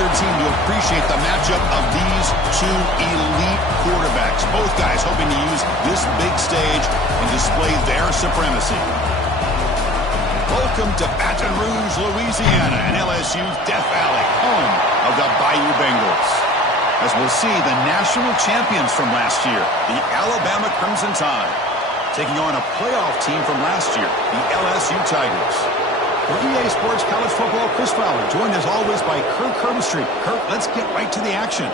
their team to appreciate the matchup of these two elite quarterbacks. Both guys hoping to use this big stage and display their supremacy. Welcome to Baton Rouge, Louisiana, and LSU's Death Valley, home of the Bayou Bengals. As we'll see, the national champions from last year, the Alabama Crimson Tide, taking on a playoff team from last year, the LSU Tigers. For EA Sports College Football, Chris Fowler, joined as always by Kirk Herbstreit. Kirk, let's get right to the action.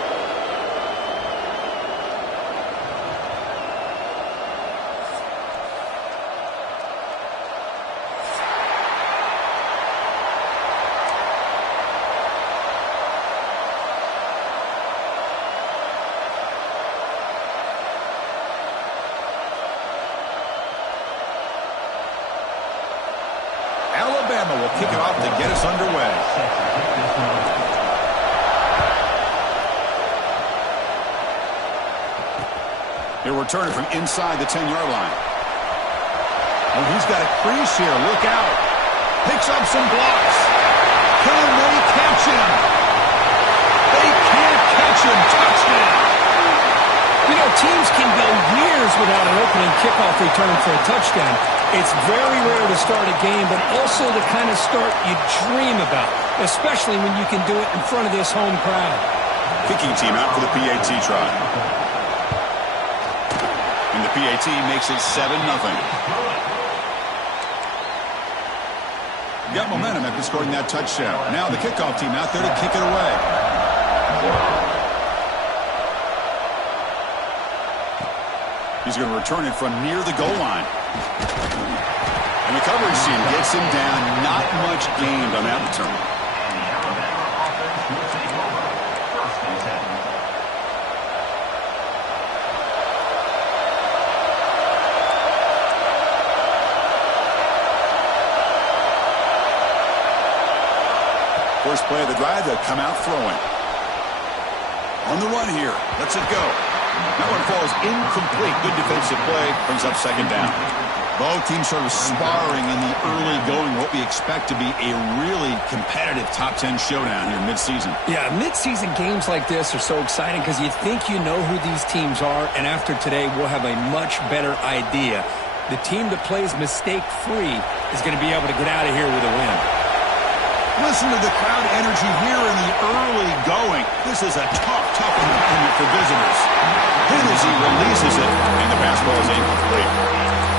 Alabama will kick it off to get us underway. He'll return it from inside the 10-yard line. Oh, he's got a crease here. Look out. Picks up some blocks. Can they catch him? They can't catch him. Touchdown. You know, teams can go years without an opening kickoff return for a touchdown. It's very rare to start a game, but also the kind of start you dream about, especially when you can do it in front of this home crowd. Kicking team out for the PAT try. And the PAT makes it 7-0. Got momentum after scoring that touchdown. Now the kickoff team out there to kick it away. He's going to return it from near the goal line. And the coverage team gets him down. Not much gained on that return. First play of the drive, they'll come out throwing. On the run here. Lets it go. That one falls incomplete. Good defensive play. Brings up second down. Both teams sort of sparring in the early going, what we expect to be a really competitive top 10 showdown here mid-season. Yeah, mid-season games like this are so exciting because you think you know who these teams are, and after today we'll have a much better idea. The team that plays mistake-free is going to be able to get out of here with a win. Listen to the crowd energy here in the early going. This is a tough environment for visitors. Then as he releases it, and the pass ball is incomplete.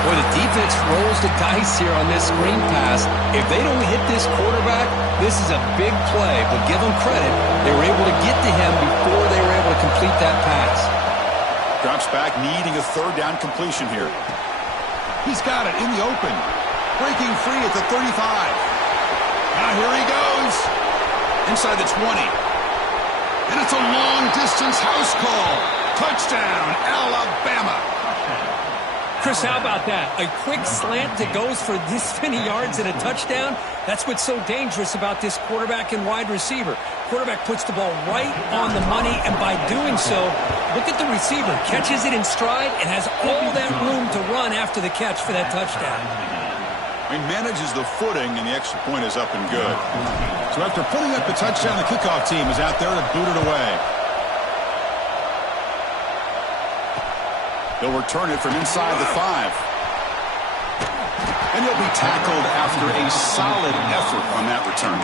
Boy, the defense rolls the dice here on this screen pass. If they don't hit this quarterback, this is a big play. But give them credit. They were able to get to him before they were able to complete that pass. Drops back, needing a third down completion here. He's got it in the open. Breaking free at the 35. Now here he goes. Inside the 20. And it's a long-distance house call. Touchdown, Alabama. Chris, how about that? A quick slant that goes for this many yards and a touchdown? That's what's so dangerous about this quarterback and wide receiver. Quarterback puts the ball right on the money, and by doing so, look at the receiver. Catches it in stride and has all that room to run after the catch for that touchdown. He manages the footing, and the extra point is up and good. So after putting up the touchdown, the kickoff team is out there to boot it away. They'll return it from inside the 5. And he'll be tackled after a solid effort on that return.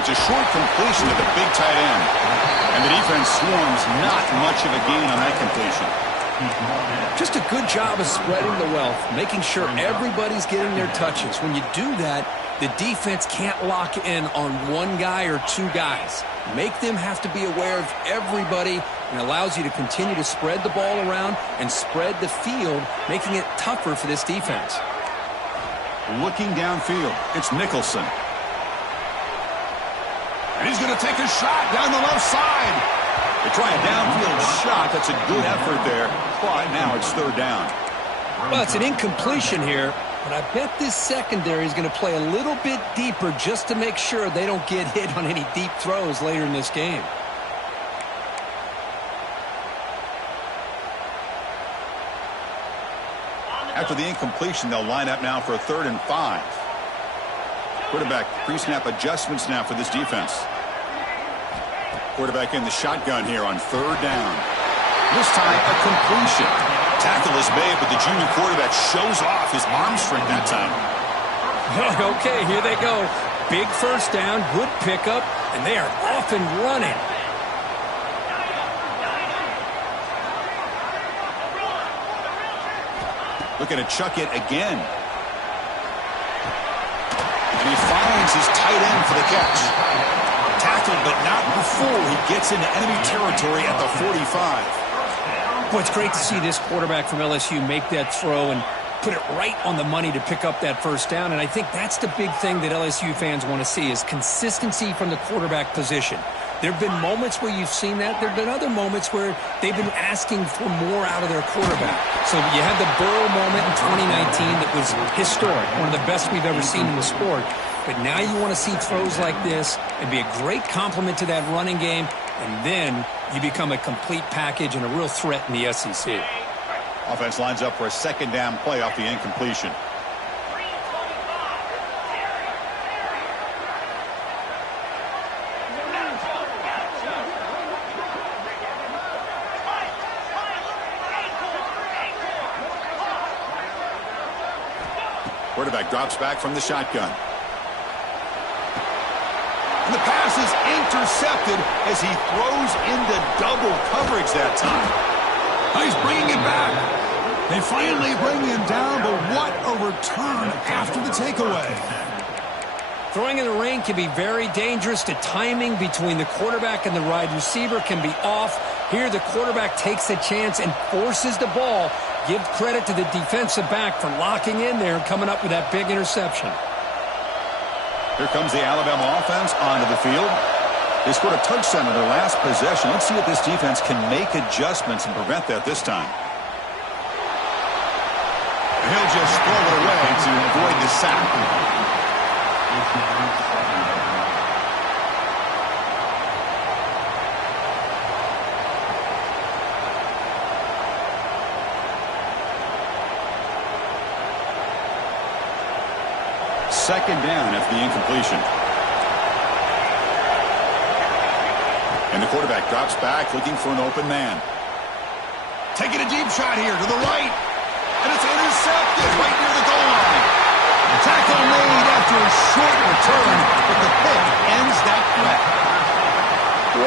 It's a short completion to the big tight end. And the defense swarms, not much of a gain on that completion. Just a good job of spreading the wealth, making sure everybody's getting their touches. When you do that, the defense can't lock in on one guy or two guys. Make them have to be aware of everybody, and allows you to continue to spread the ball around and spread the field, making it tougher for this defense. Looking downfield, it's Nicholson. And he's going to take a shot down the left side. They try a downfield shot. That's a good effort there. But now it's third down. Well, it's an incompletion here. but I bet this secondary is going to play a little bit deeper just to make sure they don't get hit on any deep throws later in this game. After the incompletion, they'll line up now for a 3rd and 5. Quarterback pre-snap adjustments now for this defense. Quarterback in the shotgun here on 3rd down. This time a completion. Tackle is made, but the junior quarterback shows off his arm strength that time. Okay, here they go. Big first down, good pickup, and they are off and running. Looking to chuck it again. And he finds his tight end for the catch. Tackled, but not before he gets into enemy territory at the 45. Boy, it's great to see this quarterback from LSU make that throw and put it right on the money to pick up that first down. And I think that's the big thing that LSU fans want to see is consistency from the quarterback position. There have been moments where you've seen that. There have been other moments where they've been asking for more out of their quarterback. So you had the Burrow moment in 2019 that was historic, one of the best we've ever seen in the sport. But now you want to see throws like this and be a great complement to that running game, and then you become a complete package and a real threat in the SEC. Offense lines up for a 2nd down play off the incompletion. Quarterback drops back from the shotgun. And the pass is intercepted as he throws into double coverage that time. He's bringing it back. They finally bring him down, but what a return after the takeaway. Throwing in the rain can be very dangerous. The timing between the quarterback and the wide receiver can be off. Here the quarterback takes a chance and forces the ball. Give credit to the defensive back for locking in there and coming up with that big interception. Here comes the Alabama offense onto the field. They scored a touchdown in their last possession. Let's see if this defense can make adjustments and prevent that this time. He'll just throw it away to avoid the sack. Second down after the incompletion. And the quarterback drops back looking for an open man. Taking a deep shot here to the right. And it's intercepted right near the goal line. Tackle made after a short return, but the pick ends that threat.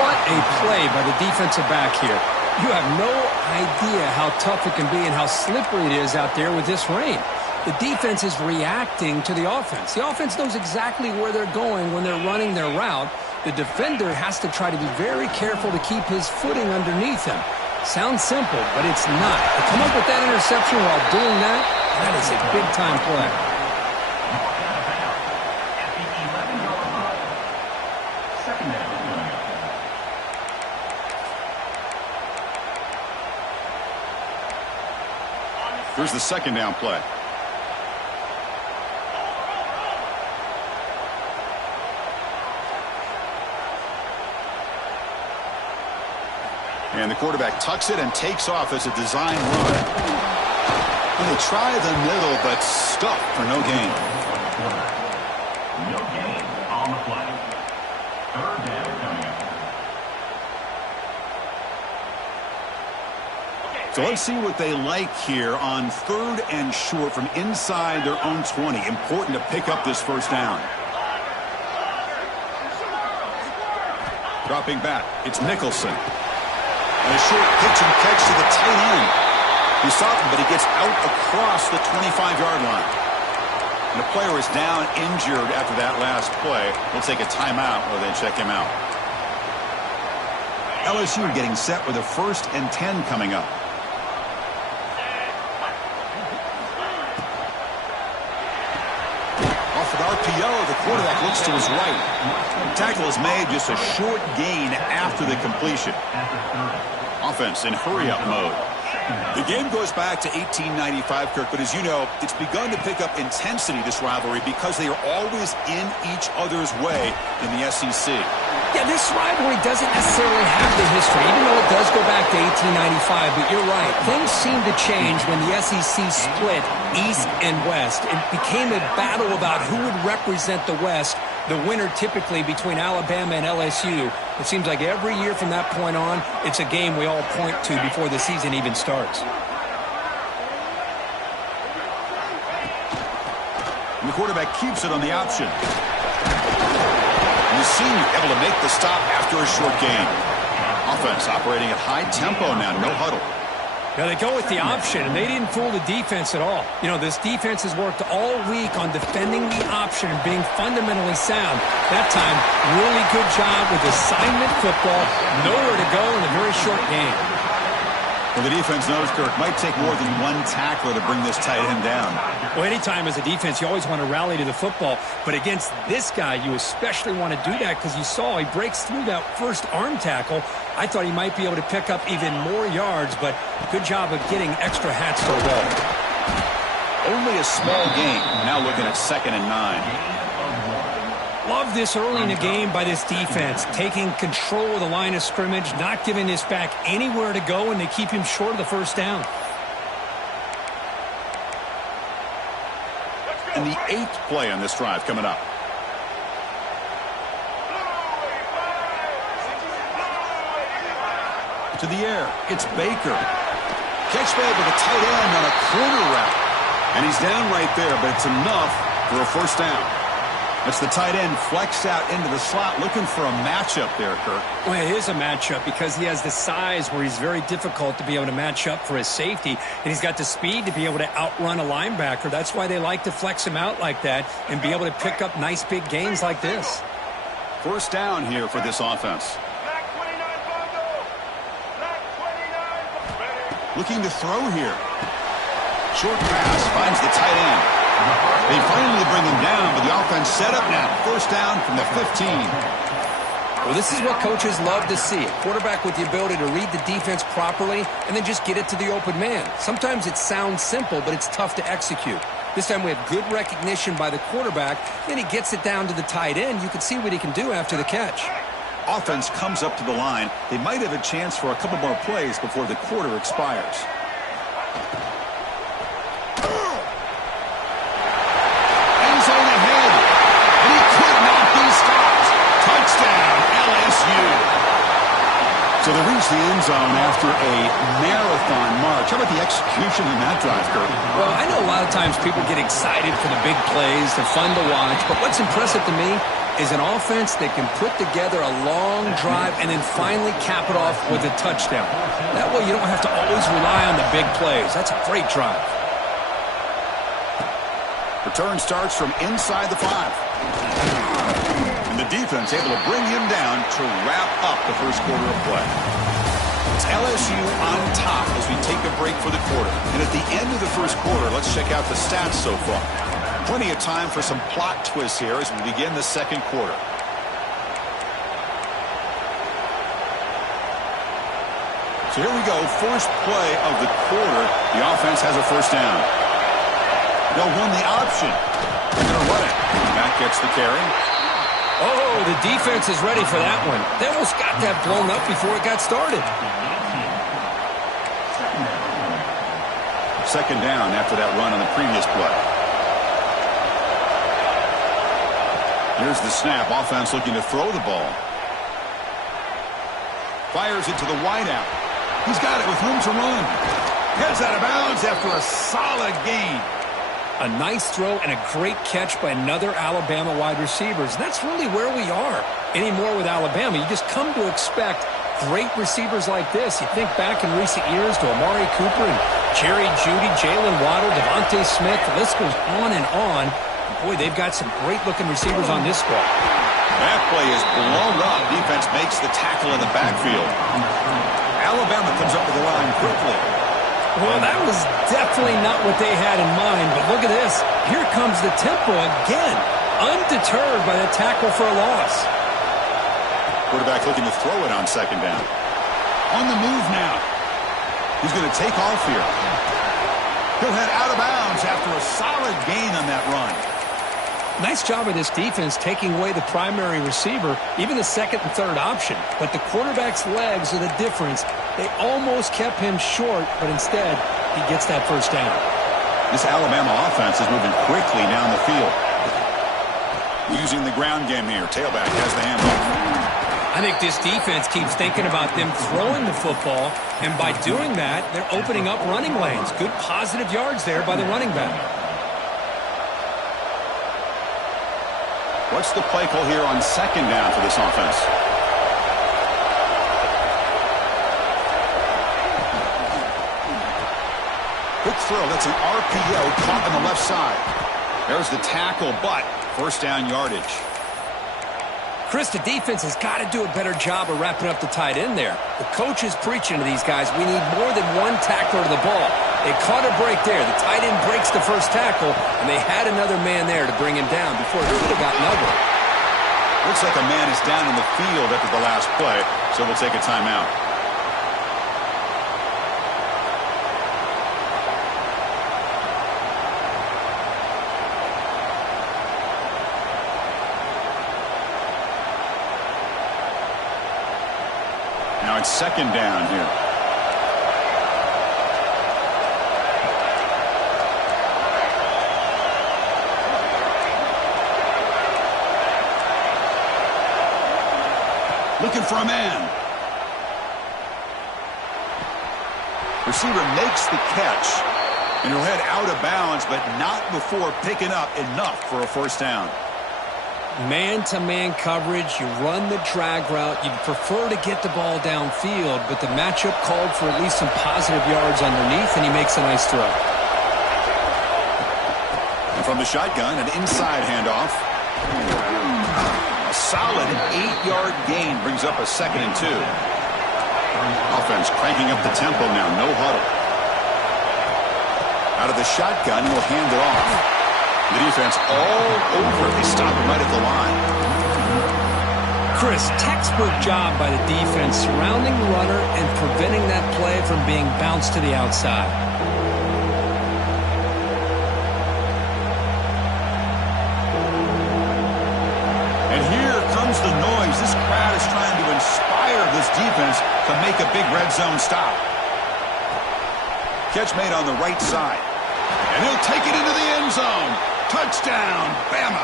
What a play by the defensive back here. You have no idea how tough it can be and how slippery it is out there with this rain. The defense is reacting to the offense. The offense knows exactly where they're going when they're running their route. The defender has to try to be very careful to keep his footing underneath him. Sounds simple, but it's not. To come up with that interception while doing that, that is a big-time play. Here's the 2nd down play. And the quarterback tucks it and takes off as a design run. And they try the middle, but stuck for no gain. No gain on the play. 3rd down coming up. So let's see what they like here on 3rd and short from inside their own 20. Important to pick up this first down. Dropping back, it's Nicholson. And a short pitch and catch to the tight end. He stopped him, but he gets out across the 25-yard line. And the player is down injured after that last play. We'll take a timeout while they check him out. LSU getting set with a 1st and 10 coming up. Off with RPO, the quarterback looks to his right. The tackle is made, just a short gain after the completion. Offense in hurry-up mode. The game goes back to 1895, Kirk, but as you know, it's begun to pick up intensity, this rivalry, because they are always in each other's way in the SEC. Yeah, this rivalry doesn't necessarily have the history, even though it does go back to 1895, but you're right. Things seem to change when the SEC split East and West. It became a battle about who would represent the West, the winner typically between Alabama and LSU. It seems like every year from that point on, it's a game we all point to before the season even starts. And the quarterback keeps it on the option. And the senior able to make the stop after a short gain. Offense operating at high tempo now, no huddle. Now they go with the option, and they didn't fool the defense at all. You know, this defense has worked all week on defending the option and being fundamentally sound. That time, really good job with assignment football. Nowhere to go in a very short game. Well, the defense knows, Kirk, might take more than one tackler to bring this tight end down. Well, anytime as a defense, you always want to rally to the football. But against this guy, you especially want to do that because you saw he breaks through that first arm tackle. I thought he might be able to pick up even more yards, but good job of getting extra hats to the wall. Only a small gain. Now looking at 2nd and 9. Love this early in the game by this defense, taking control of the line of scrimmage, not giving this back anywhere to go, and they keep him short of the first down. And the 8th play on this drive coming up. To the air, it's Baker. Catch made with a tight end on a corner route. And he's down right there, but it's enough for a first down. It's the tight end flexed out into the slot, looking for a matchup there, Kirk. Well, it is a matchup because he has the size where he's very difficult to be able to match up for his safety, and he's got the speed to be able to outrun a linebacker. That's why they like to flex him out like that and be able to pick up nice big gains like this. First down here for this offense. Looking to throw here. Short pass finds the tight end. They finally bring him down, but the offense set up now. First down from the 15. Well, this is what coaches love to see. A quarterback with the ability to read the defense properly and then just get it to the open man. Sometimes it sounds simple, but it's tough to execute. This time we have good recognition by the quarterback. Then he gets it down to the tight end. You can see what he can do after the catch. Offense comes up to the line. They might have a chance for a couple more plays before the quarter expires. So they reach the end zone after a marathon march. How about the execution in that drive, Kirk? Well, I know a lot of times people get excited for the big plays. They're fun to watch. But what's impressive to me is an offense that can put together a long drive and then finally cap it off with a touchdown. That way you don't have to always rely on the big plays. That's a great drive. Return starts from inside the 5. And the defense able to bring him down to wrap up the first quarter of play. It's LSU on top as we take a break for the quarter. And at the end of the first quarter, let's check out the stats so far. Plenty of time for some plot twists here as we begin the second quarter. So here we go, first play of the quarter. The offense has a first down. They'll run the option. They're going to run it. Back gets the carry. Oh, the defense is ready for that one. They almost got that blown up before it got started. Second down after that run on the previous play. Here's the snap. Offense looking to throw the ball. Fires it to the wideout. He's got it with room to run. Heads out of bounds after a solid gain. A nice throw and a great catch by another Alabama wide receiver. That's really where we are anymore with Alabama. You just come to expect great receivers like this. You think back in recent years to Amari Cooper and Jerry Jeudy, Jalen Waddle, Devontae Smith. The list goes on and on. Boy, they've got some great-looking receivers on this squad. That play is blown up. Defense makes the tackle in the backfield. Alabama comes up with the line quickly. Well, that was definitely not what they had in mind, but look at this. Here comes the tempo again, undeterred by the tackle for a loss. Quarterback looking to throw it on second down. On the move now. He's going to take off here. He'll head out of bounds after a solid gain on that run. Nice job of this defense taking away the primary receiver, even the second and third option. But the quarterback's legs are the difference. They almost kept him short, but instead, he gets that first down. This Alabama offense is moving quickly down the field. Using the ground game here. Tailback has the handoff. I think this defense keeps thinking about them throwing the football, and by doing that, they're opening up running lanes. Good positive yards there by the running back. What's the play call here on second down for this offense? Quick throw. That's an RPO caught on the left side. There's the tackle, but first down yardage. Chris, the defense has got to do a better job of wrapping up the tight end there. The coach is preaching to these guys, we need more than one tackler to the ball. They caught a break there. The tight end breaks the first tackle, and they had another man there to bring him down before it could have gotten ugly. Looks like a man is down in the field after the last play, so we'll take a timeout. Now it's second down here. Looking for a man. Receiver makes the catch, and he'll head out of bounds, but not before picking up enough for a first down. Man-to-man coverage, you run the drag route. You prefer to get the ball downfield, but the matchup called for at least some positive yards underneath, and he makes a nice throw. And from the shotgun, an inside handoff. A solid 8-yard gain brings up a 2nd and 2. Offense cranking up the tempo now, no huddle. Out of the shotgun, he'll hand it off. The defense all over. They stop him right at the line. Chris, textbook job by the defense surrounding the runner and preventing that play from being bounced to the outside. And here comes the noise. This crowd is trying to inspire this defense to make a big red zone stop. Catch made on the right side. And he'll take it into the end zone. Touchdown, Bama.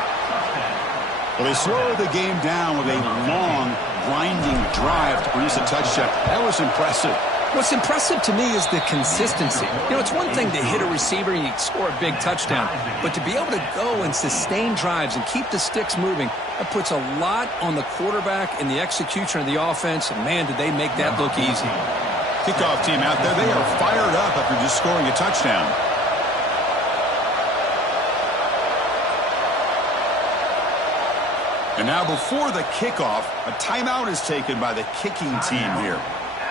Well, they slowed the game down with a long, grinding drive to produce a touchdown. That was impressive. What's impressive to me is the consistency. You know, it's one thing to hit a receiver and you score a big touchdown, but to be able to go and sustain drives and keep the sticks moving, that puts a lot on the quarterback and the execution of the offense, and man, did they make that look easy. Kickoff team out there, they are fired up after just scoring a touchdown. And now before the kickoff, a timeout is taken by the kicking team here.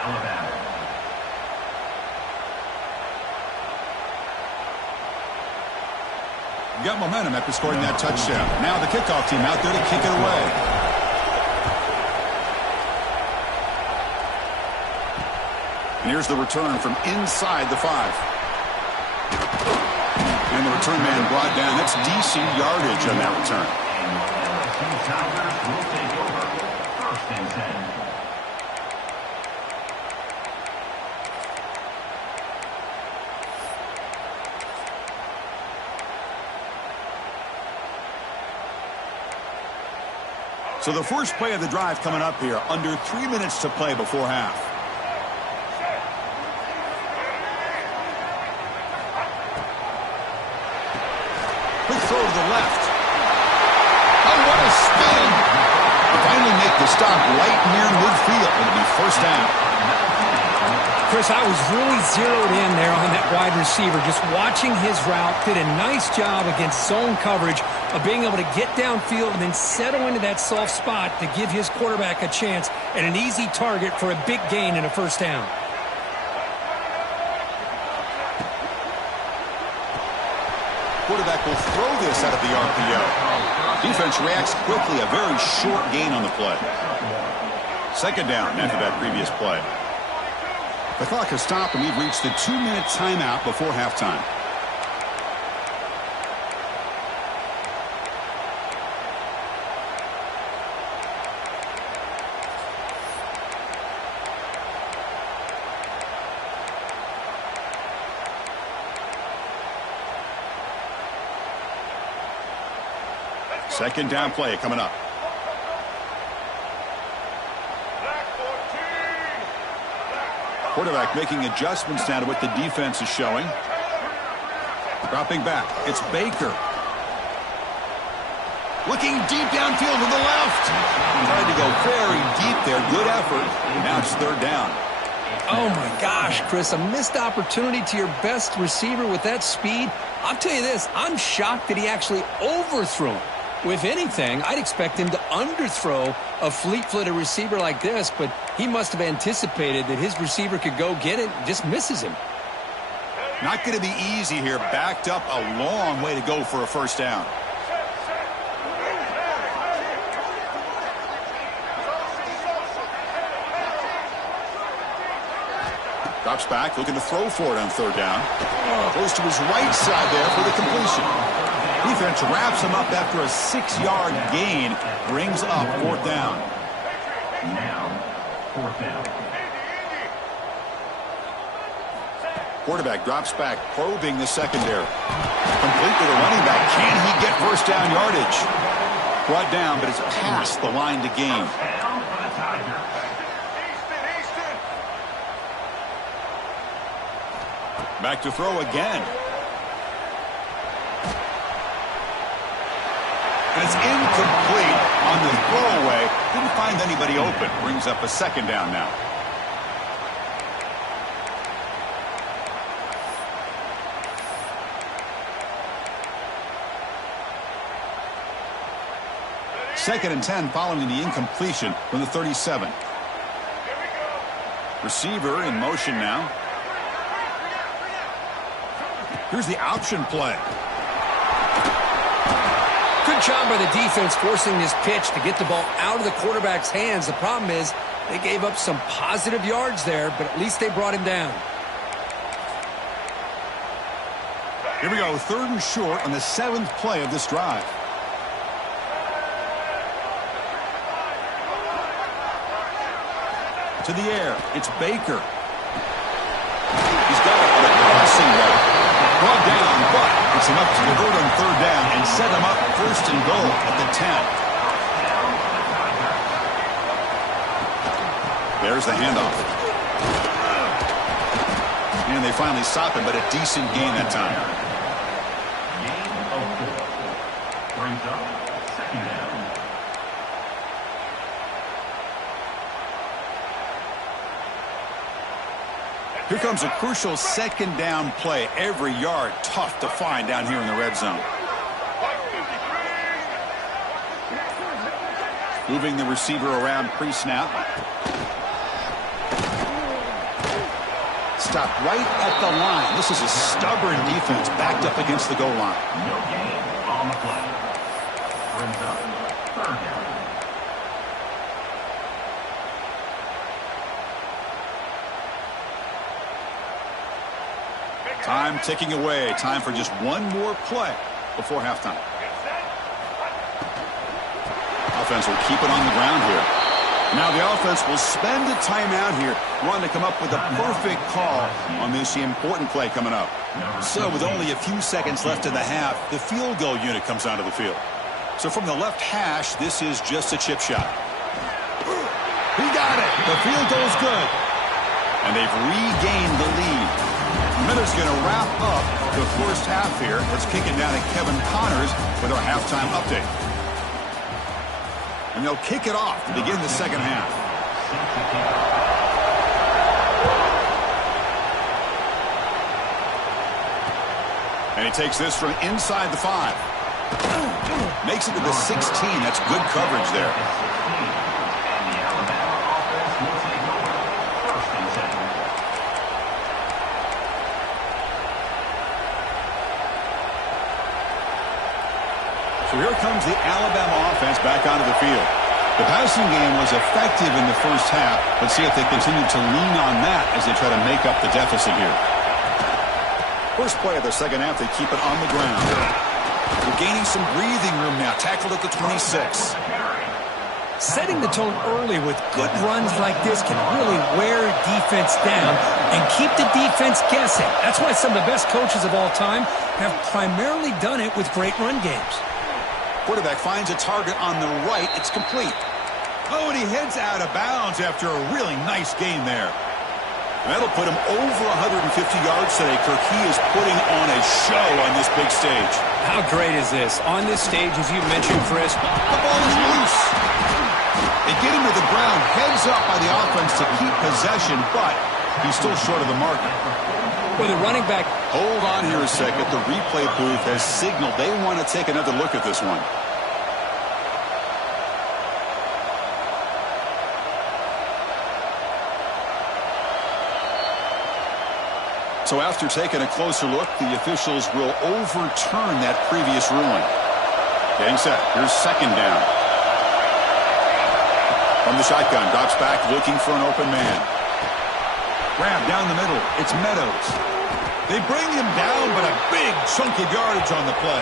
Alabama. Got momentum after scoring that touchdown. Now the kickoff team out there to kick it away. And here's the return from inside the 5. And the return man brought down. That's DC yardage on that return. Sounders will take over. 1st and 10. So the first play of the drive coming up here. Under 3 minutes to play before half. Quick throw to the left. Oh, what a spin! They finally make the stop right near midfield. It'll be first down. Chris, I was really zeroed in there on that wide receiver, just watching his route. Did a nice job against zone coverage of being able to get downfield and then settle into that soft spot to give his quarterback a chance at an easy target for a big gain and a first down. Quarterback will throw this out of the RPO. Defense reacts quickly. A very short gain on the play. Second down after that previous play. The clock has stopped, and we've reached the 2-minute timeout before halftime. Second down play coming up. Quarterback making adjustments now to what the defense is showing. Dropping back. It's Baker. Looking deep downfield to the left. Tried to go very deep there. Good effort. Now it's third down. Oh, my gosh, Chris, a missed opportunity to your best receiver with that speed. I'll tell you this, I'm shocked that he actually overthrew him. If anything, I'd expect him to underthrow a fleet-footed receiver like this, but he must have anticipated that his receiver could go get it and just misses him. Not going to be easy here. Backed up a long way to go for a first down. Drops back, looking to throw for it on third down. Goes to his right side there for the completion. Defense wraps him up after a 6-yard gain. Brings up fourth down. Now, fourth down. Quarterback drops back, probing the secondary. Complete to the running back. Can he get first down yardage? Brought down, but it's past the line to gain. Down for the Tigers. Back to throw again. And it's incomplete on the throwaway. Didn't find anybody open. Brings up a second down now. Second and 10 following the incompletion from the 37. Receiver in motion now. Here's the option play. Good job by the defense forcing this pitch to get the ball out of the quarterback's hands. The problem is they gave up some positive yards there, but at least they brought him down. Here we go, third and short on the 7th play of this drive. To the air, it's Baker. He's got it on a crossing route. Brought down, but it's enough to convert on third down and set him up first and goal at the 10. There's the handoff. And they finally stop him, but a decent gain that time. Gain of 4. Brings up second down. Here comes a crucial second down play. Every yard tough to find down here in the red zone. Moving the receiver around pre-snap. Stopped right at the line. This is a stubborn defense backed up against the goal line. No gain on the play. Brings up third down. Time ticking away. Time for just one more play before halftime. Offense will keep it on the ground here. Now the offense will spend a timeout here, wanting to come up with a perfect call on this important play coming up. So with only a few seconds left in the half, the field goal unit comes onto the field. So from the left hash, this is just a chip shot. He got it. The field goal's good. And they've regained the lead. Miller's going to wrap up the first half here. Let's kick it down to Kevin Connors with our halftime update. And they'll kick it off to begin the second half. And he takes this from inside the 5. Makes it to the 16. That's good coverage there. So here comes the Alabama offense back onto the field. The passing game was effective in the first half. Let's see if they continue to lean on that as they try to make up the deficit here. First play of the second half, they keep it on the ground. They're gaining some breathing room now. Tackled at the 26. Setting the tone early with good runs like this can really wear a defense down and keep the defense guessing. That's why some of the best coaches of all time have primarily done it with great run games. Quarterback finds a target on the right. It's complete. Oh, and he heads out of bounds after a really nice game there. That'll put him over 150 yards today. Kirk, he is putting on a show on this big stage. How great is this? On this stage, as you mentioned, Chris, the ball is loose. They get him to the ground, heads up by the offense to keep possession, but he's still short of the mark. With a running back. Hold on here a second. The replay booth has signaled they want to take another look at this one. So after taking a closer look, the officials will overturn that previous ruling. Getting set. Here's second down. From the shotgun, drops back looking for an open man. Grab down the middle. It's Meadows. They bring him down, but a big chunk of yardage on the play.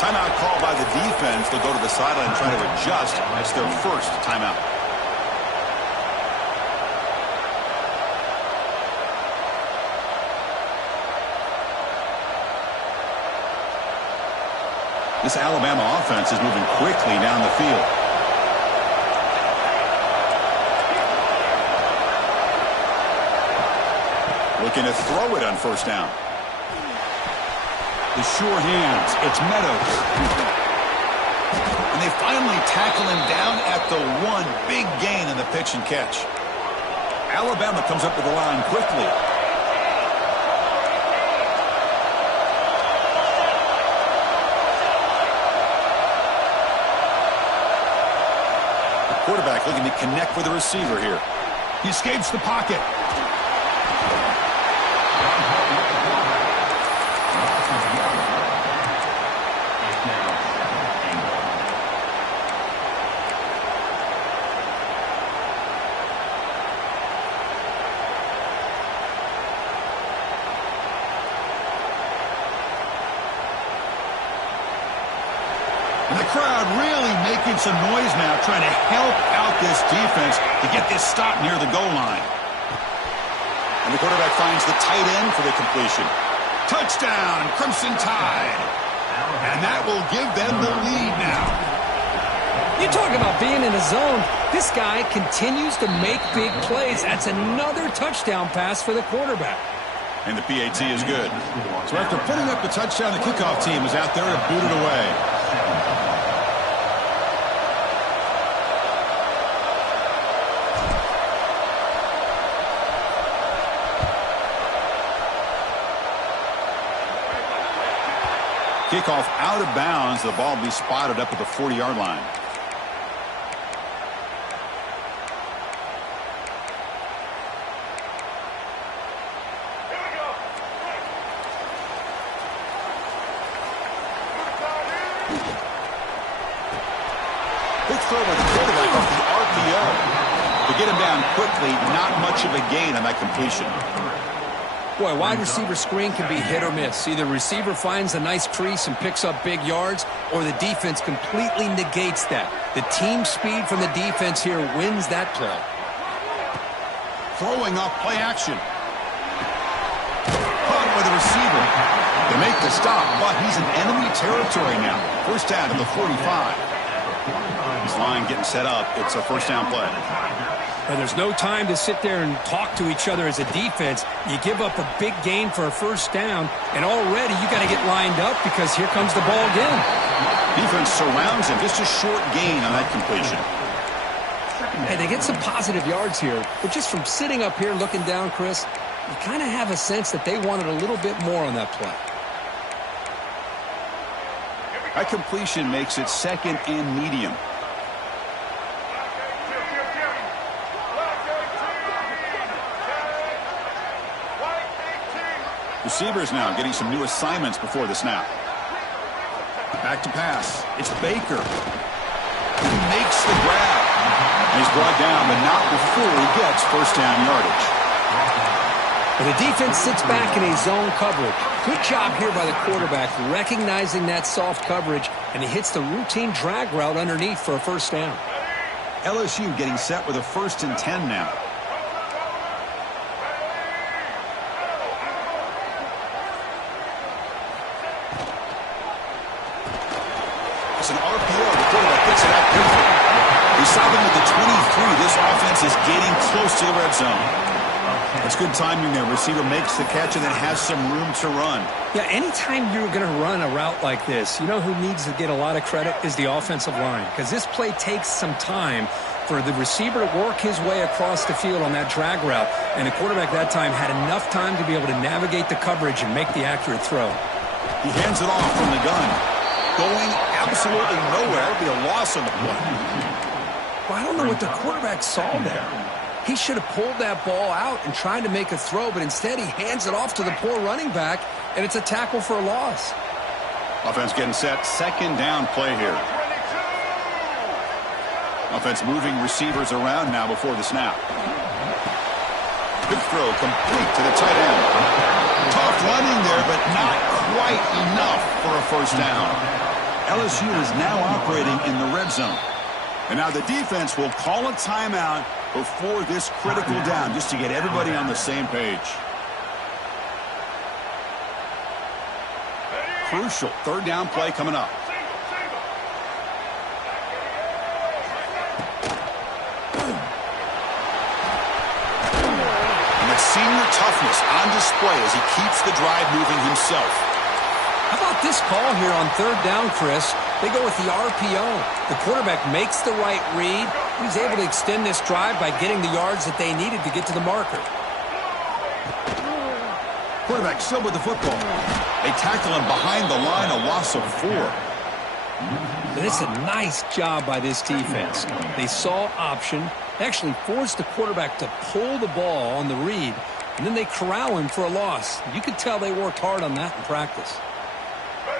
Timeout called by the defense. They'll go to the sideline and try to adjust. That's their first timeout. This Alabama offense is moving quickly down the field. Looking to throw it on first down. The sure hands. It's Meadows. And they finally tackle him down at the one. Big gain in the pitch and catch. Alabama comes up to the line quickly. Quarterback looking to connect with the receiver here. He escapes the pocket. And the crowd really making some noise now, trying to help out this defense to get this stop near the goal line. And the quarterback finds the tight end for the completion. Touchdown, Crimson Tide. And that will give them the lead now. You talk about being in a zone. This guy continues to make big plays. That's another touchdown pass for the quarterback. And the PAT is good. So after putting up the touchdown, the kickoff team is out there to boot it away. Kickoff out of bounds. The ball will be spotted up at the 40-yard line. Quick throw by the quarterback off the RPO. To get him down quickly, not much of a gain on that completion. Boy, wide receiver screen can be hit or miss. Either receiver finds a nice crease and picks up big yards, or the defense completely negates that. The team speed from the defense here wins that play. Throwing off play action. Caught by the receiver. They make the stop, but he's in enemy territory now. First down at the 45. This line getting set up. It's a first down play. And there's no time to sit there and talk to each other as a defense. You give up a big gain for a first down, and already you got to get lined up because here comes the ball again. Defense surrounds him. Just a short gain on that completion. Hey, they get some positive yards here, but just from sitting up here looking down, Chris, you kind of have a sense that they wanted a little bit more on that play. That completion makes it second and medium. Receivers now getting some new assignments before the snap. Back to pass. It's Baker. He makes the grab. And he's brought down, but not before he gets first down yardage. But the defense sits back in a zone coverage. Good job here by the quarterback, recognizing that soft coverage, and he hits the routine drag route underneath for a first down. LSU getting set with a 1st and 10 now. It's an RPO. The quarterback picks it out quickly. He's stopping with the 23. This offense is getting close to the red zone. That's good timing there. Receiver makes the catch and then has some room to run. Yeah, anytime you're going to run a route like this, you know who needs to get a lot of credit is the offensive line, because this play takes some time for the receiver to work his way across the field on that drag route, and the quarterback that time had enough time to be able to navigate the coverage and make the accurate throw. He hands it off from the gun. Going absolutely nowhere. It'll be a loss on the play. Well, I don't know what the quarterback saw there. He should have pulled that ball out and tried to make a throw, but instead he hands it off to the poor running back, and it's a tackle for a loss. Offense getting set. 2nd down play here. Offense moving receivers around now before the snap. Good throw, complete to the tight end. Tough running there, but not quite enough for a first down. LSU is now operating in the red zone. And now the defense will call a timeout before this critical down, just to get everybody on the same page. Crucial 3rd down play coming up. And the senior toughness on display as he keeps the drive moving himself. How about this call here on 3rd down, Chris? They go with the RPO. The quarterback makes the right read. He's able to extend this drive by getting the yards that they needed to get to the marker. Quarterback still with the football. They tackle him behind the line, a loss of 4. But it's a nice job by this defense. They saw option, actually forced the quarterback to pull the ball on the read, and then they corral him for a loss. You could tell they worked hard on that in practice.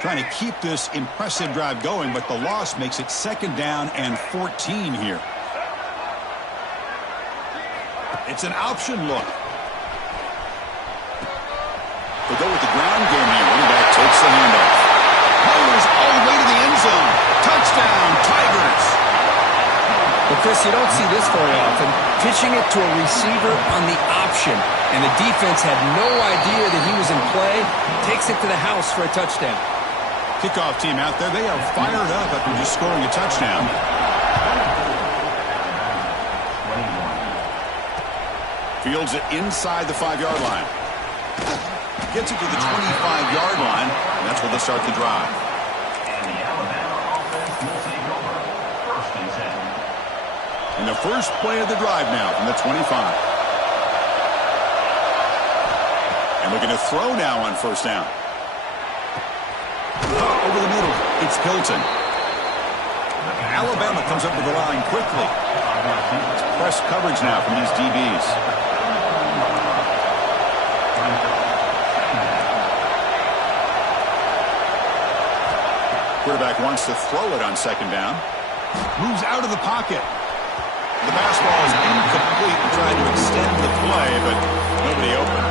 Trying to keep this impressive drive going, but the loss makes it 2nd down and 14 here. It's an option look. They go with the ground game here. Running back takes the handoff. Powers all the way to the end zone. Touchdown, Tigers. Well, Chris, you don't see this very often. Pitching it to a receiver on the option, and the defense had no idea that he was in play. Takes it to the house for a touchdown. Kickoff team out there. They are fired up after just scoring a touchdown. Fields it inside the 5-yard line. Gets it to the 25-yard line, and that's where they'll start the drive. And the Alabama offense will take over 1st and 10. And the first play of the drive now from the 25. And looking to throw now on 1st down. Over the middle, it's Hilton. Alabama comes up with the line quickly. It's press coverage now from these DBs. Quarterback wants to throw it on 2nd down. Moves out of the pocket. The pass ball is incomplete. Trying to extend the play, but nobody open.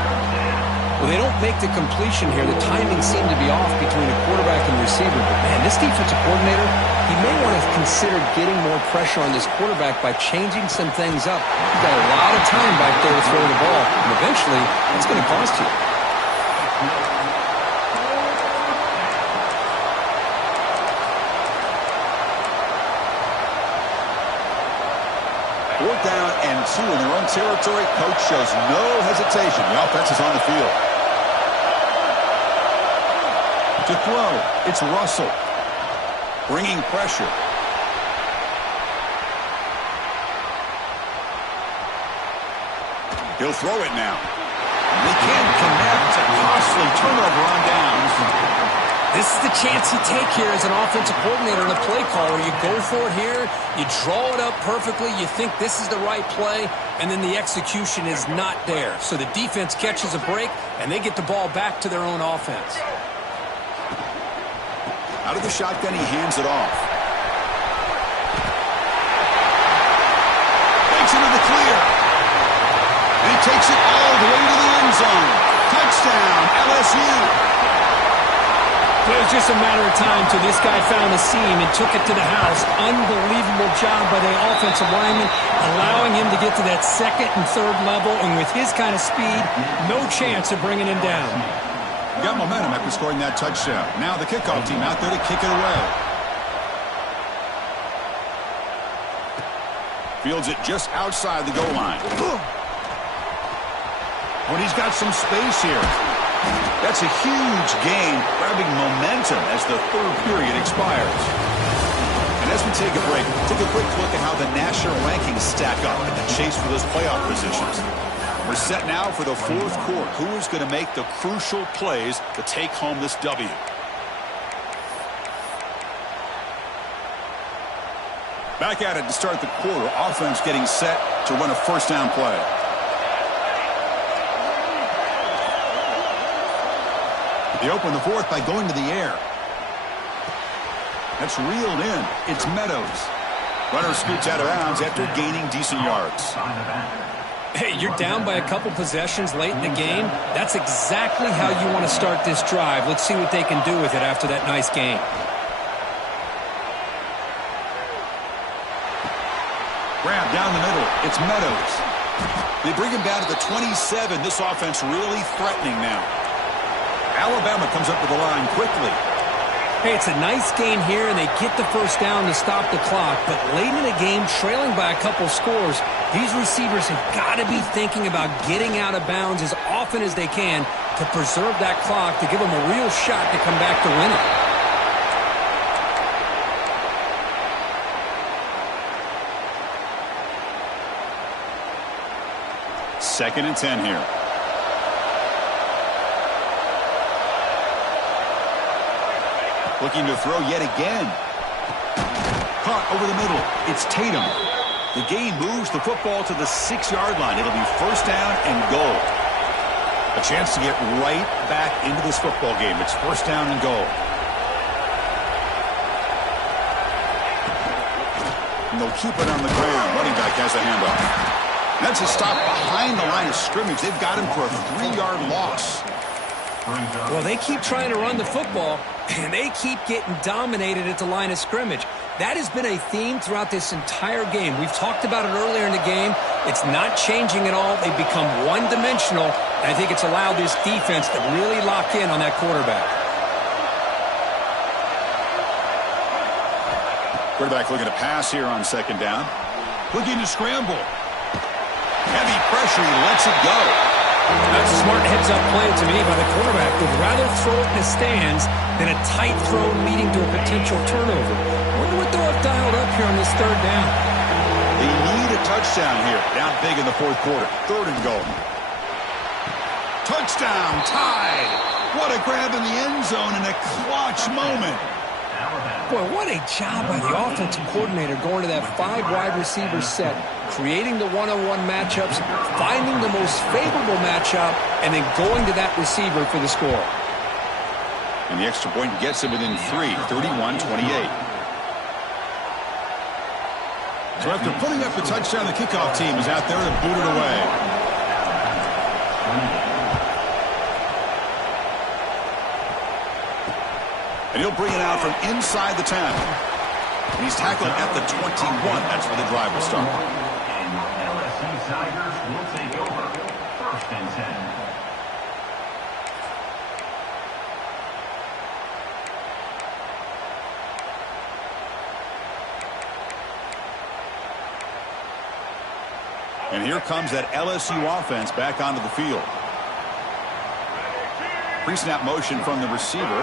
Well, they don't make the completion here. The timing seemed to be off between the quarterback and the receiver. But, man, this defensive coordinator, he may want to consider getting more pressure on this quarterback by changing some things up. He's got a lot of time back there to throw the ball, and eventually it's going to cost you. 4th down and 2 in their own territory. Coach shows no hesitation. The offense is on the field. To throw, it's Russell. Bringing pressure. He'll throw it now. They can't connect. A costly turnover on downs. This is the chance you take here as an offensive coordinator and a play caller. You go for it here, you draw it up perfectly, you think this is the right play, and then the execution is not there. So the defense catches a break, and they get the ball back to their own offense. Out of the shotgun, he hands it off. takes it all the way to the end zone. Touchdown, LSU. It was just a matter of time till this guy found the seam and took it to the house. Unbelievable job by the offensive lineman, allowing him to get to that second and third level, and with his kind of speed, no chance of bringing him down. Got momentum after scoring that touchdown. Now the kickoff team out there to kick it away. Fields it just outside the goal line. When he's got some space here. That's a huge gain, grabbing momentum as the third period expires. And as we take a break, take a quick look at how the national rankings stack up in the chase for those playoff positions. We're set now for the fourth quarter. Who is going to make the crucial plays to take home this W? Back at it to start the quarter. Offense getting set to run a first down play. They open the fourth by going to the air. That's reeled in. It's Meadows. Runner scoots out of bounds after gaining decent yards. Hey, you're down by a couple possessions late in the game. That's exactly how you want to start this drive. Let's see what they can do with it after that nice game. Grab down the middle. It's Meadows. They bring him down to the 27. This offense really threatening now. Alabama comes up to the line quickly. Hey, it's a nice game here, and they get the first down to stop the clock. But late in the game, trailing by a couple scores, these receivers have got to be thinking about getting out of bounds as often as they can to preserve that clock, to give them a real shot to come back to win it. Second and 10 here. Looking to throw yet again. Caught over the middle. It's Tatum. The game moves the football to the 6-yard line. It'll be first down and goal. A chance to get right back into this football game. It's first down and goal. And they'll keep it on the ground. Running back has a handoff. That's a stop behind the line of scrimmage. They've got him for a 3-yard loss. Well, they keep trying to run the football, and they keep getting dominated at the line of scrimmage. That has been a theme throughout this entire game. We've talked about it earlier in the game. It's not changing at all. They've become one-dimensional, and I think it's allowed this defense to really lock in on that quarterback. Quarterback looking to pass here on second down. Looking to scramble. Heavy pressure. He lets it go. That's a smart heads-up play to me by the quarterback. Would rather throw it in the stands than a tight throw leading to a potential turnover. Wonder what they'll have dialed up here on this third down. They need a touchdown here. Down big in the fourth quarter. Third and goal. Touchdown, tied. What a grab in the end zone in a clutch moment. Boy, what a job by the offensive coordinator going to that 5 wide receiver set, creating the one-on-one matchups, finding the most favorable matchup, and then going to that receiver for the score. And the extra point gets him within 3, 31-28. So after putting up the touchdown, the kickoff team is out there to boot it away. And he'll bring it out from inside the 10. And he's tackled at the 21. That's where the drive will start. And LSU Tigers will take over. First and 10. And here comes that LSU offense back onto the field. Pre-snap motion from the receiver.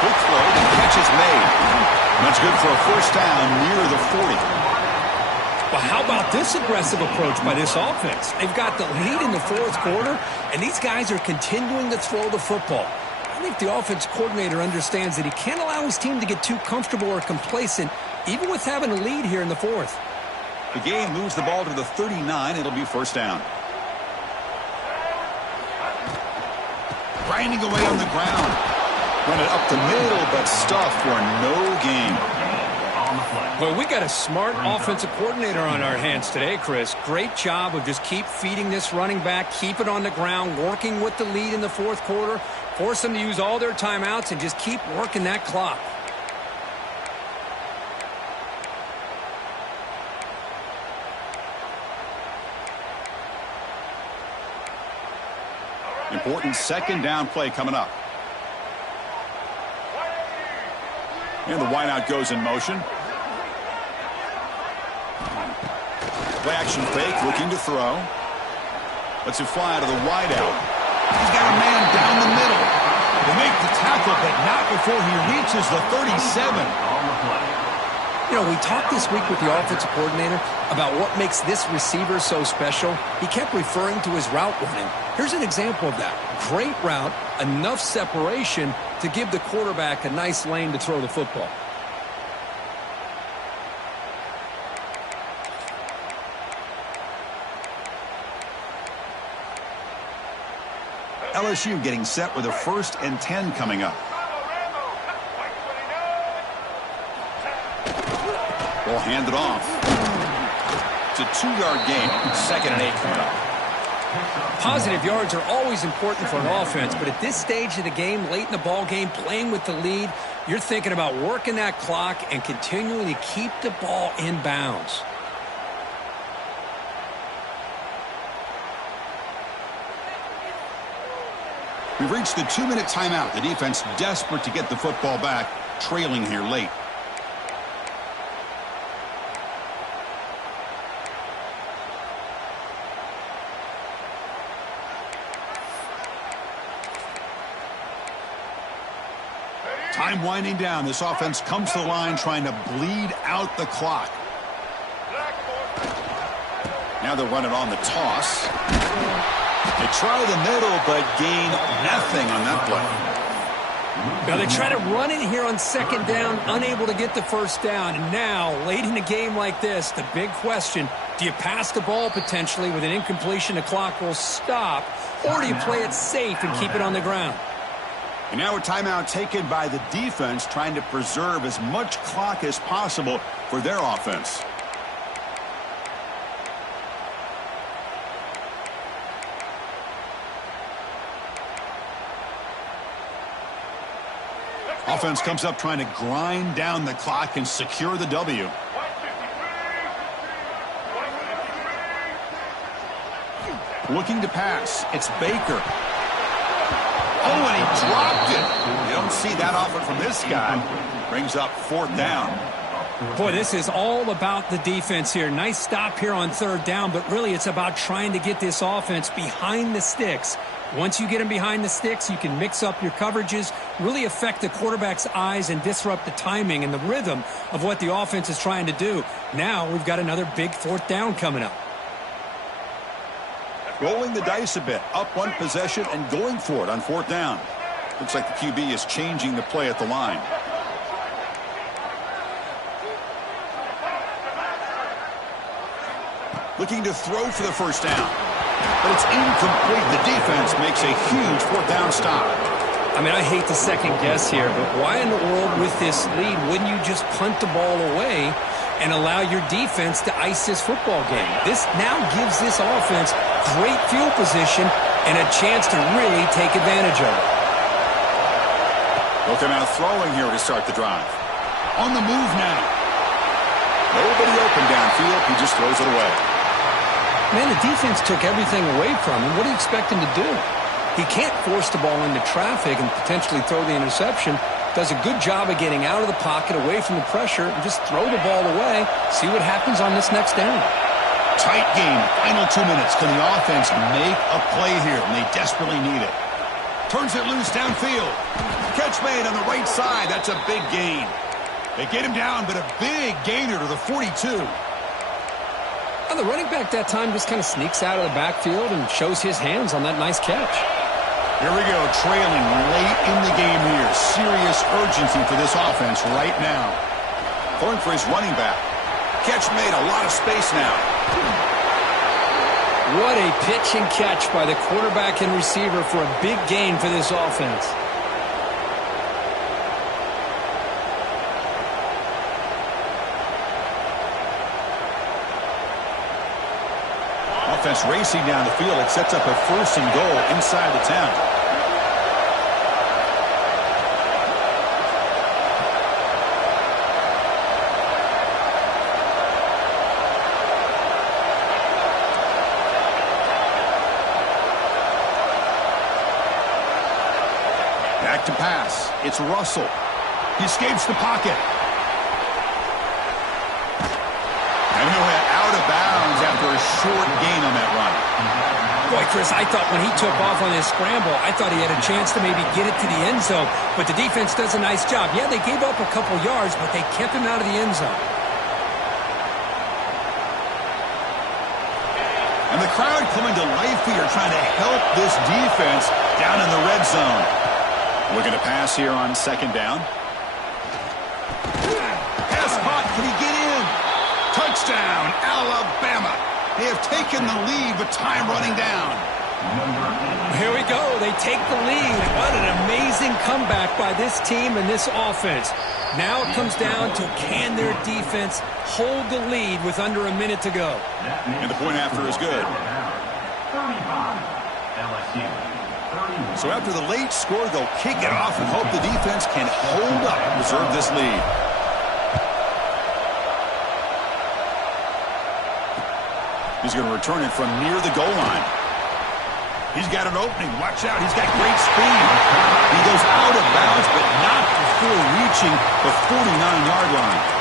Quick throw, the catch is made. That's good for a first down near the 40. Well, how about this aggressive approach by this offense? They've got the lead in the fourth quarter, and these guys are continuing to throw the football. I think the offense coordinator understands that he can't allow his team to get too comfortable or complacent, even with having a lead here in the fourth. The game moves the ball to the 39. It'll be first down. Grinding away on the ground. Run it up the middle, but stuffed for no gain. On the play. Well, we got a smart offensive coordinator on our hands today, Chris. Great job of just keep feeding this running back, keep it on the ground, working with the lead in the fourth quarter, force them to use all their timeouts, and just keep working that clock. Important second down play coming up. And the wideout goes in motion. Play action fake, looking to throw. Lets it fly out of the wideout. He's got a man down the middle. They make the tackle, but not before he reaches the 37. You know, we talked this week with the offensive coordinator about what makes this receiver so special. He kept referring to his route running. Here's an example of that. Great route, enough separation to give the quarterback a nice lane to throw the football. LSU getting set with a 1st and 10 coming up. Ball handed off. It's a 2-yard gain. 2nd and 8 coming up. Positive yards are always important for an offense, but at this stage of the game, late in the ball game, playing with the lead, you're thinking about working that clock and continuing to keep the ball in bounds. We've reached the 2-minute timeout. The defense desperate to get the football back, trailing here late. Time winding down. This offense comes to the line trying to bleed out the clock. Now they're running on the toss. They try the middle, but gain nothing on that play. Now they try to run it here on 2nd down, unable to get the 1st down. And now, late in a game like this, the big question, do you pass the ball potentially with an incompletion, the clock will stop, or do you play it safe and keep it on the ground? And now a timeout taken by the defense, trying to preserve as much clock as possible for their offense. Offense comes up trying to grind down the clock and secure the W. Looking to pass. It's Baker. Oh, and he dropped it. You don't see that often from this guy. Brings up 4th down. Boy, this is all about the defense here. Nice stop here on 3rd down, but really it's about trying to get this offense behind the sticks. Once you get them behind the sticks, you can mix up your coverages, really affect the quarterback's eyes and disrupt the timing and the rhythm of what the offense is trying to do. Now we've got another big 4th down coming up. Rolling the dice a bit, up one possession and going for it on 4th down. Looks like the QB is changing the play at the line. Looking to throw for the 1st down. But it's incomplete. The defense makes a huge 4th down stop. I mean, I hate to second guess here, but why in the world with this lead wouldn't you just punt the ball away and allow your defense to ice this football game? This now gives this offense great field position and a chance to really take advantage of it. They'll come out throwing here to start the drive. On the move now. Nobody open downfield. He just throws it away. Man, the defense took everything away from him. What do you expect him to do? He can't force the ball into traffic and potentially throw the interception. Does a good job of getting out of the pocket, away from the pressure, and just throw the ball away. See what happens on this next down. Tight game. Final 2 minutes. Can the offense make a play here? And they desperately need it. Turns it loose downfield. Catch made on the right side. That's a big gain. They get him down, but a big gainer to the 42. Well, the running back that time just kind of sneaks out of the backfield and shows his hands on that nice catch. Here we go, trailing late in the game here. Serious urgency for this offense right now. Going for his running back. Catch made, a lot of space now. What a pitch and catch by the quarterback and receiver for a big gain for this offense. Offense racing down the field. It sets up a 1st and goal inside the 10. Back to pass. It's Russell. He escapes the pocket. And he went out of bounds after a short gain on that run. Boy, Chris, I thought when he took off on his scramble, I thought he had a chance to maybe get it to the end zone. But the defense does a nice job. Yeah, they gave up a couple yards, but they kept him out of the end zone. And the crowd coming to life here, trying to help this defense down in the red zone. Looking to pass here on 2nd down. Pass caught. Can he get in? Touchdown, Alabama. They have taken the lead with time running down. Here we go. They take the lead. What an amazing comeback by this team and this offense. Now it comes down to can their defense hold the lead with under a minute to go. And the point after is good. 35, LSU. 31. So after the late score, they'll kick it off and hope the defense can hold up and preserve this lead. He's going to return it from near the goal line. He's got an opening. Watch out. He's got great speed. He goes out of bounds, but not before reaching the 49-yard line.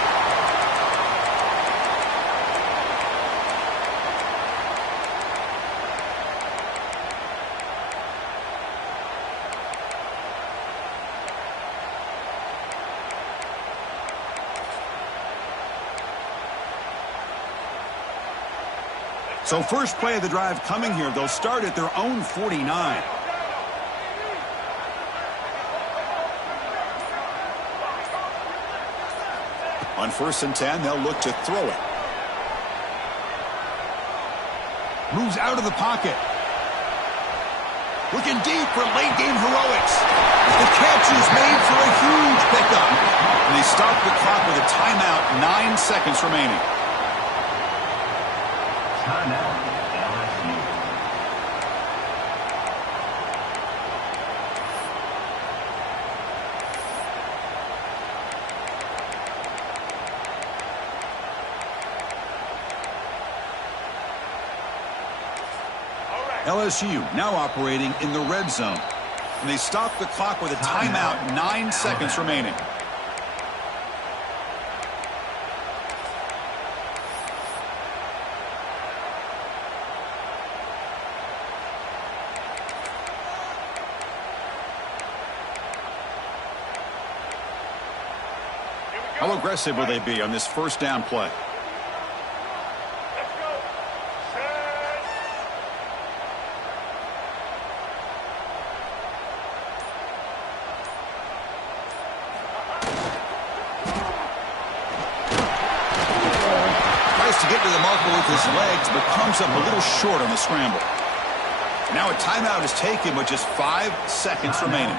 So first play of the drive coming here. They'll start at their own 49. On 1st and 10, they'll look to throw it. Moves out of the pocket. Looking deep for late-game heroics. The catch is made for a huge pickup. And they stop the clock with a timeout, 9 seconds remaining. Timeout, LSU. LSU now operating in the red zone. And they stop the clock with a timeout, 9 seconds remaining. How aggressive will they be on this 1st down play? Tries to get to the marker with his legs, but comes up a little short on the scramble. Now a timeout is taken with just 5 seconds remaining.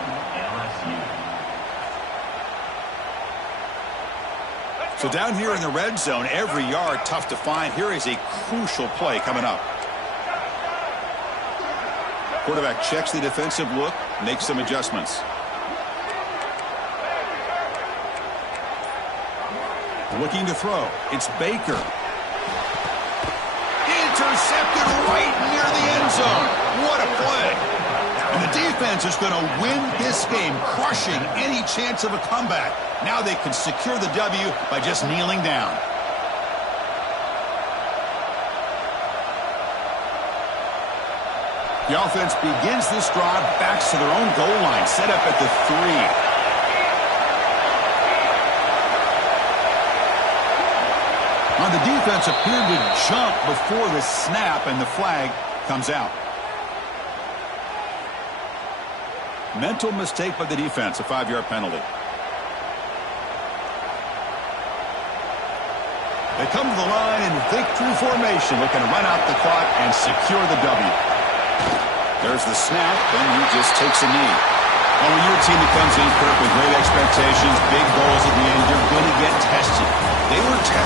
So down here in the red zone, every yard tough to find. Here is a crucial play coming up. Quarterback checks the defensive look, makes some adjustments. Looking to throw. It's Baker. Intercepted right near the end zone. What a play. And the defense is going to win this game, crushing any chance of a comeback. Now they can secure the W by just kneeling down. The offense begins this drive, backs to their own goal line, set up at the 3. The defense appeared to jump before the snap, and the flag comes out. Mental mistake by the defense, a 5-yard penalty. They come to the line in victory formation, looking to run out the clock and secure the W. There's the snap, and he just takes a knee. Well, when you're a team that comes in, Kirk, with great expectations, big goals at the end, you're going to get tested. They were tested